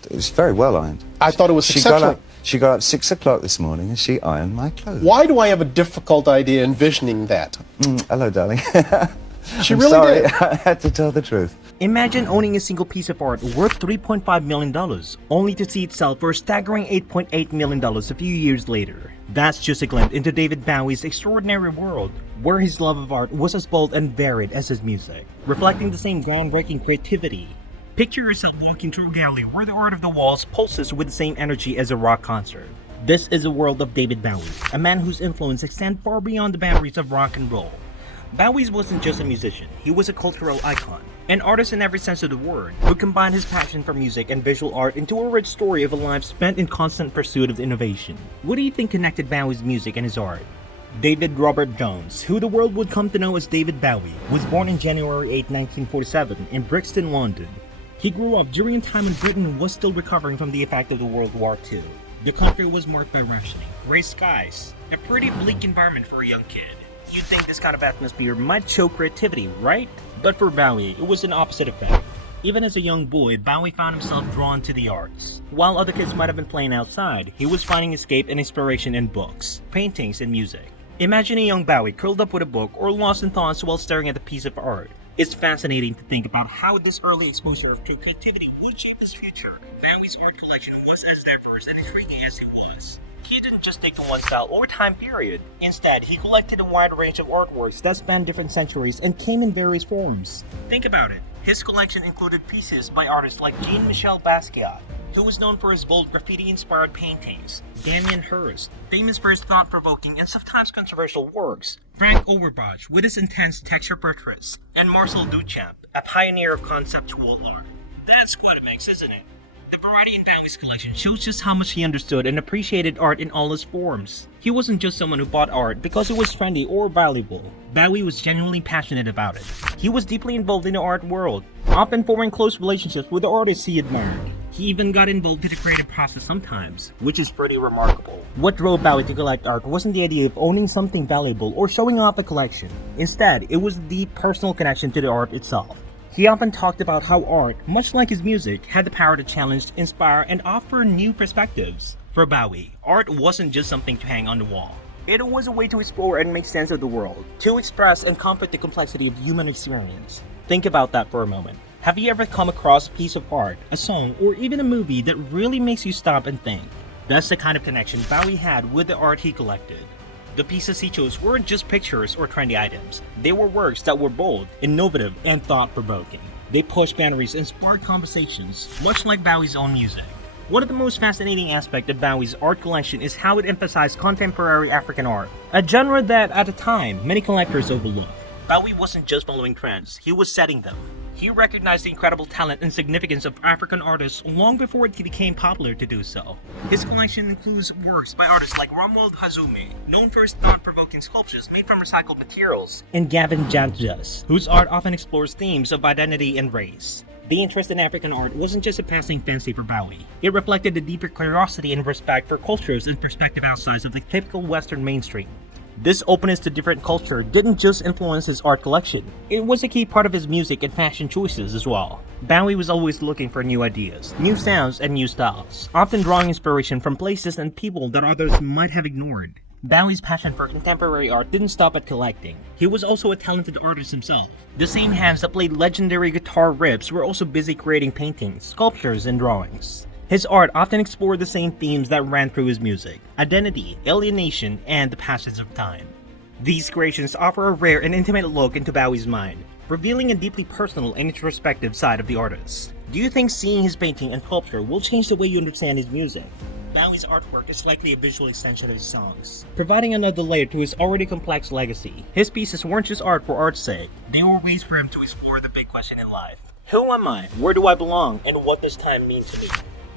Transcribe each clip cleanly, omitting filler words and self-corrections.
ironed. It was very well ironed. I thought it was exceptional. She got up 6 o'clock this morning and she ironed my clothes. Why do I have a difficult idea envisioning that? Hello, darling. She I'm really sorry, did. I had to tell the truth. Imagine owning a single piece of art worth $3.5 million, only to see it sell for a staggering $8.8 million a few years later. That's just a glimpse into David Bowie's extraordinary world, where his love of art was as bold and varied as his music, reflecting the same groundbreaking creativity. Picture yourself walking through a gallery where the art of the walls pulses with the same energy as a rock concert. This is the world of David Bowie, a man whose influence extends far beyond the boundaries of rock and roll. Bowie wasn't just a musician, he was a cultural icon, an artist in every sense of the word, who combined his passion for music and visual art into a rich story of a life spent in constant pursuit of innovation. What do you think connected Bowie's music and his art? David Robert Jones, who the world would come to know as David Bowie, was born on January 8, 1947 in Brixton, London. He grew up during a time when Britain was still recovering from the effect of the World War II. The country was marked by rationing, grey skies, a pretty bleak environment for a young kid. You'd think this kind of atmosphere might show creativity, right? But for Bowie, it was an opposite effect. Even as a young boy, Bowie found himself drawn to the arts. While other kids might have been playing outside, he was finding escape and inspiration in books, paintings, and music. Imagine a young Bowie curled up with a book or lost in thoughts while staring at a piece of art. It's fascinating to think about how this early exposure to creativity would shape his future. Bowie's art collection was as diverse and intriguing as it was. He didn't just stick to one style or time period. Instead, he collected a wide range of artworks that spanned different centuries and came in various forms. Think about it. His collection included pieces by artists like Jean-Michel Basquiat, who was known for his bold graffiti-inspired paintings, Damien Hirst, famous for his thought-provoking and sometimes controversial works, Frank Overbach with his intense texture portraits, and Marcel Duchamp, a pioneer of conceptual art. That's quite a mix, isn't it? The variety in Bowie's collection shows just how much he understood and appreciated art in all its forms. He wasn't just someone who bought art because it was trendy or valuable. Bowie was genuinely passionate about it. He was deeply involved in the art world, often forming close relationships with the artists he admired. He even got involved in the creative process sometimes, which is pretty remarkable. What drove Bowie to collect art wasn't the idea of owning something valuable or showing off a collection. Instead, it was the deep personal connection to the art itself. He often talked about how art, much like his music, had the power to challenge, inspire, and offer new perspectives. For Bowie, art wasn't just something to hang on the wall. It was a way to explore and make sense of the world, to express and comfort the complexity of human experience. Think about that for a moment. Have you ever come across a piece of art, a song, or even a movie that really makes you stop and think? That's the kind of connection Bowie had with the art he collected. The pieces he chose weren't just pictures or trendy items. They were works that were bold, innovative, and thought-provoking. They pushed boundaries and sparked conversations, much like Bowie's own music. One of the most fascinating aspects of Bowie's art collection is how it emphasized contemporary African art, a genre that, at the time, many collectors overlooked. Bowie wasn't just following trends, he was setting them. He recognized the incredible talent and significance of African artists long before it became popular to do so. His collection includes works by artists like Romuald Hazoumi, known for his thought-provoking sculptures made from recycled materials, and Gavin Janjas, whose art often explores themes of identity and race. The interest in African art wasn't just a passing fancy for Bowie. It reflected a deeper curiosity and respect for cultures and perspective outside of the typical Western mainstream. This openness to different culture didn't just influence his art collection, it was a key part of his music and fashion choices as well. Bowie was always looking for new ideas, new sounds, and new styles, often drawing inspiration from places and people that others might have ignored. Bowie's passion for contemporary art didn't stop at collecting. He was also a talented artist himself. The same hands that played legendary guitar riffs were also busy creating paintings, sculptures, and drawings. His art often explored the same themes that ran through his music: identity, alienation, and the passage of time. These creations offer a rare and intimate look into Bowie's mind, revealing a deeply personal and introspective side of the artist. Do you think seeing his painting and sculpture will change the way you understand his music? Bowie's artwork is likely a visual extension of his songs, providing another layer to his already complex legacy. His pieces weren't just art for art's sake, they were ways for him to explore the big question in life. Who am I? Where do I belong? And what does time mean to me?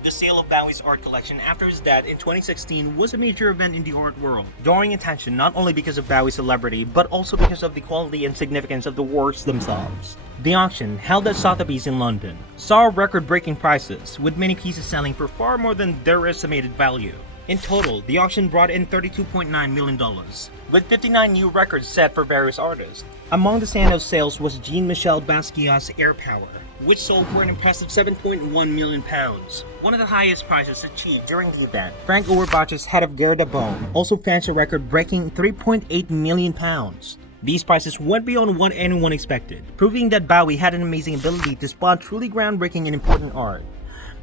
The sale of Bowie's art collection after his death in 2016 was a major event in the art world, drawing attention not only because of Bowie's celebrity, but also because of the quality and significance of the works themselves. The auction, held at Sotheby's in London, saw record-breaking prices, with many pieces selling for far more than their estimated value. In total, the auction brought in $32.9 million, with 59 new records set for various artists. Among the standout sales was Jean-Michel Basquiat's Air Power, which sold for an impressive £7.1 million, one of the highest prizes achieved during the event. Frank Auerbach's Head of Gerda Bone also fenched a record-breaking £3.8 million. These prizes went beyond what anyone expected, proving that Bowie had an amazing ability to spot truly groundbreaking and important art.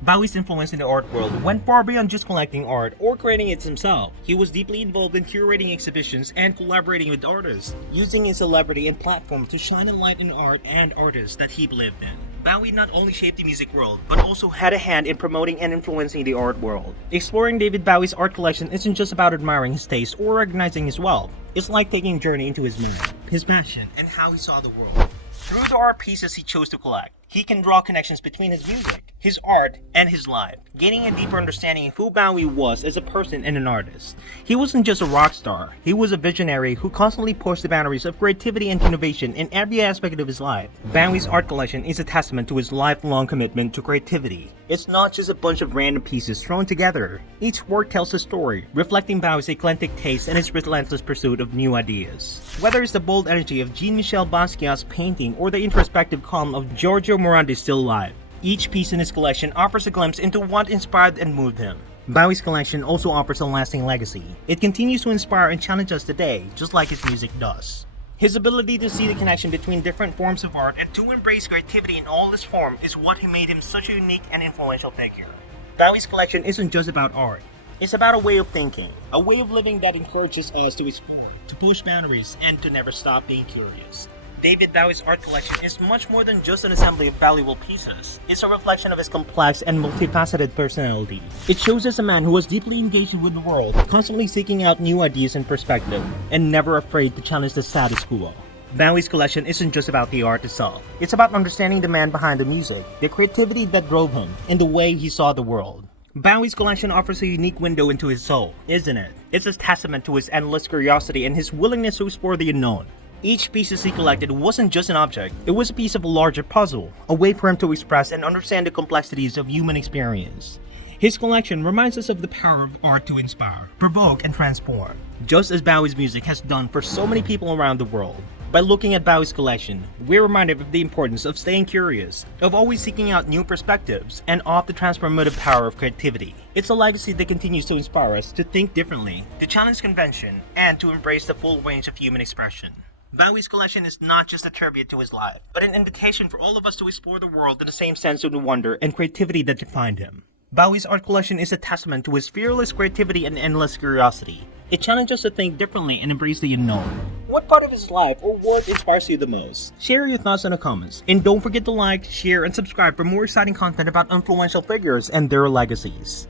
Bowie's influence in the art world went far beyond just collecting art or creating it himself. He was deeply involved in curating exhibitions and collaborating with artists, using his celebrity and platform to shine a light on art and artists that he believed in. Bowie not only shaped the music world, but also had a hand in promoting and influencing the art world. Exploring David Bowie's art collection isn't just about admiring his taste or recognizing his wealth. It's like taking a journey into his mind, his passion, and how he saw the world. Through the art pieces he chose to collect, he can draw connections between his music, his art, and his life, gaining a deeper understanding of who Bowie was as a person and an artist. He wasn't just a rock star, he was a visionary who constantly pushed the boundaries of creativity and innovation in every aspect of his life. Bowie's art collection is a testament to his lifelong commitment to creativity. It's not just a bunch of random pieces thrown together. Each work tells a story, reflecting Bowie's eclectic taste and his relentless pursuit of new ideas. Whether it's the bold energy of Jean-Michel Basquiat's painting or the introspective calm of Giorgio Morandi's still life, each piece in his collection offers a glimpse into what inspired and moved him. Bowie's collection also offers a lasting legacy. It continues to inspire and challenge us today, just like his music does. His ability to see the connection between different forms of art and to embrace creativity in all its form is what made him such a unique and influential figure. Bowie's collection isn't just about art. It's about a way of thinking, a way of living that encourages us to explore, to push boundaries, and to never stop being curious. David Bowie's art collection is much more than just an assembly of valuable pieces. It's a reflection of his complex and multifaceted personality. It shows us a man who was deeply engaged with the world, constantly seeking out new ideas and perspective, and never afraid to challenge the status quo. Bowie's collection isn't just about the art itself. It's about understanding the man behind the music, the creativity that drove him, and the way he saw the world. Bowie's collection offers a unique window into his soul, isn't it? It's a testament to his endless curiosity and his willingness to explore the unknown. Each piece he collected wasn't just an object, it was a piece of a larger puzzle, a way for him to express and understand the complexities of human experience. His collection reminds us of the power of art to inspire, provoke, and transform, just as Bowie's music has done for so many people around the world. By looking at Bowie's collection, we're reminded of the importance of staying curious, of always seeking out new perspectives, and of the transformative power of creativity. It's a legacy that continues to inspire us to think differently, to challenge convention, and to embrace the full range of human expression. Bowie's collection is not just a tribute to his life, but an invitation for all of us to explore the world in the same sense of the wonder and creativity that defined him. Bowie's art collection is a testament to his fearless creativity and endless curiosity. It challenges us to think differently and embrace the unknown. What part of his life or work inspires you the most? Share your thoughts in the comments. And don't forget to like, share, and subscribe for more exciting content about influential figures and their legacies.